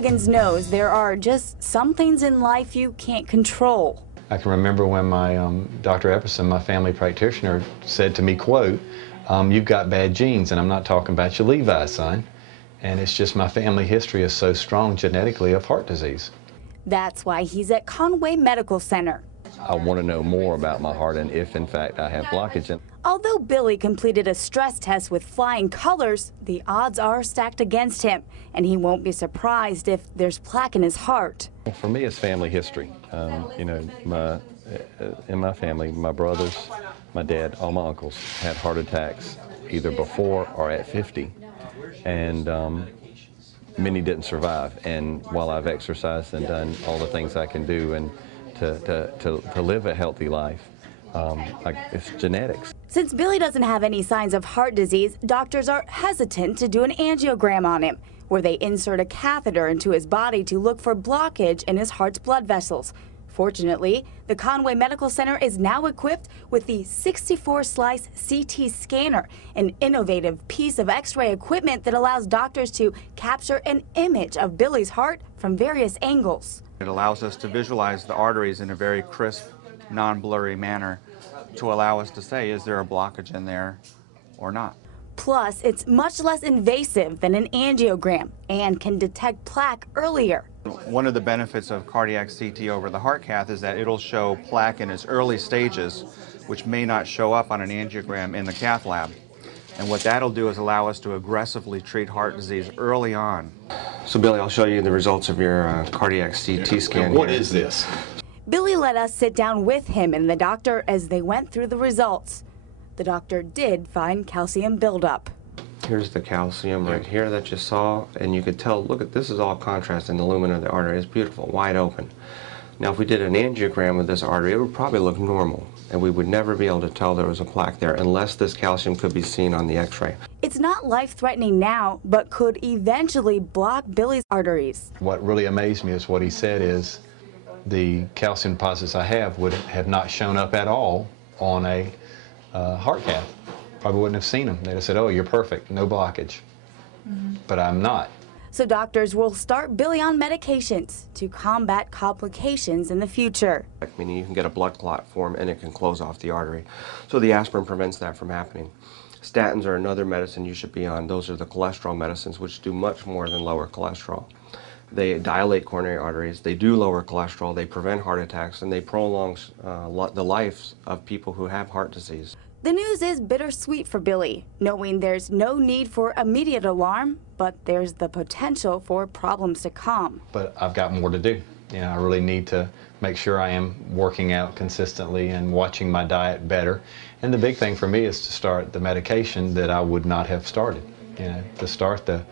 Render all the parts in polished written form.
Huggins knows there are just some things in life you can't control. I can remember when my Dr. Epperson, my family practitioner, said to me, quote, "You've got bad genes," and I'm not talking about your Levi, son. And it's just my family history is so strong genetically of heart disease. That's why he's at Conway Medical Center. I want to know more about my heart and if in fact I have blockage. Although Billy completed a stress test with flying colors, the odds are stacked against him, and he won't be surprised if there's plaque in his heart. For me, it's family history. You know, in my family, my brothers, my dad, all my uncles had heart attacks either before or at 50, and many didn't survive. And while I've exercised and done all the things I can do and to live a healthy life, it's genetics. Since Billy doesn't have any signs of heart disease, doctors are hesitant to do an angiogram on him, where they insert a catheter into his body to look for blockage in his heart's blood vessels. Fortunately, the Conway Medical Center is now equipped with the 64-slice CT scanner, an innovative piece of X-ray equipment that allows doctors to capture an image of Billy's heart from various angles. It allows us to visualize the arteries in a very crisp, non-blurry manner to allow us to say, is there a blockage in there or not? Plus, it's much less invasive than an angiogram and can detect plaque earlier. One of the benefits of cardiac CT over the heart cath is that it'll show plaque in its early stages, which may not show up on an angiogram in the cath lab. And what that'll do is allow us to aggressively treat heart disease early on. So Billy, I'll show you the results of your cardiac CT scan. What is this? Billy let us sit down with him and the doctor as they went through the results. The doctor did find calcium buildup. Here's the calcium right here that you saw, and you could tell, look at this is all contrast in the lumen of the artery. It's beautiful, wide open. Now if we did an angiogram of this artery, it would probably look normal, and we would never be able to tell there was a plaque there unless this calcium could be seen on the X-ray. It's not life-threatening now, but could eventually block Billy's arteries. What really amazed me is what he said is the calcium deposits I have would have not shown up at all on a heart cath. Probably wouldn't have seen them. They'd have said, oh, you're perfect, no blockage. But I'm not. So doctors will start Billy on medications to combat complications in the future. Meaning you can get a blood clot form and it can close off the artery. So the aspirin prevents that from happening. Statins are another medicine you should be on. Those are the cholesterol medicines, which do much more than lower cholesterol. They dilate coronary arteries, they do lower cholesterol, they prevent heart attacks, and they prolong the lives of people who have heart disease. The news is bittersweet for Billy, knowing there's no need for immediate alarm, but there's the potential for problems to come. But I've got more to do. You know, I really need to make sure I am working out consistently and watching my diet better. And the big thing for me is to start the medication that I would not have started. You know, to start the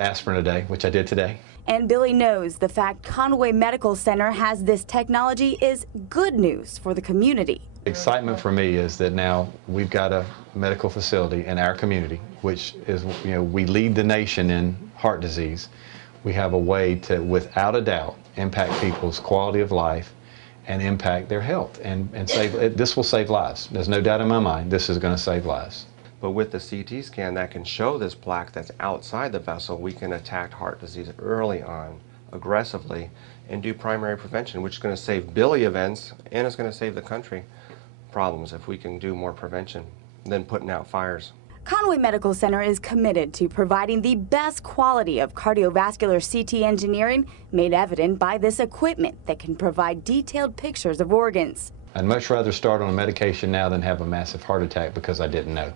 aspirin a day, which I did today. And Billy knows the fact Conway Medical Center has this technology is good news for the community. Excitement for me is that now we've got a medical facility in our community, which is, you know, we lead the nation in heart disease. We have a way to, without a doubt, impact people's quality of life and impact their health. And save, this will save lives. There's no doubt in my mind this is going to save lives. But with the CT scan that can show this plaque that's outside the vessel, we can attack heart disease early on, aggressively, and do primary prevention, which is going to save Billy events and it's going to save the country problems if we can do more prevention than putting out fires. Conway Medical Center is committed to providing the best quality of cardiovascular CT engineering, made evident by this equipment that can provide detailed pictures of organs. I'd much rather start on a medication now than have a massive heart attack because I didn't know.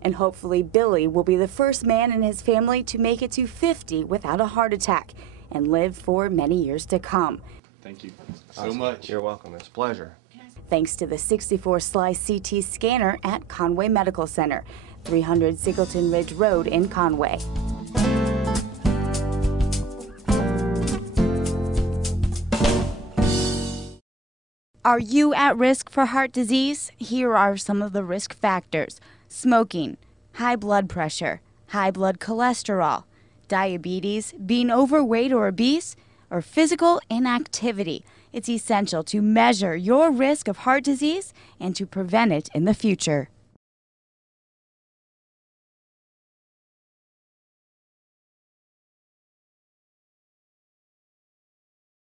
And hopefully Billy will be the first man in his family to make it to 50 without a heart attack and live for many years to come. Thank you so much. You're welcome. It's a pleasure. Thanks to the 64-slice CT scanner at Conway Medical Center, 300 Singleton Ridge Road in Conway. Are you at risk for heart disease? Here are some of the risk factors: smoking, high blood pressure, high blood cholesterol, diabetes, being overweight or obese, or physical inactivity. It's essential to measure your risk of heart disease and to prevent it in the future.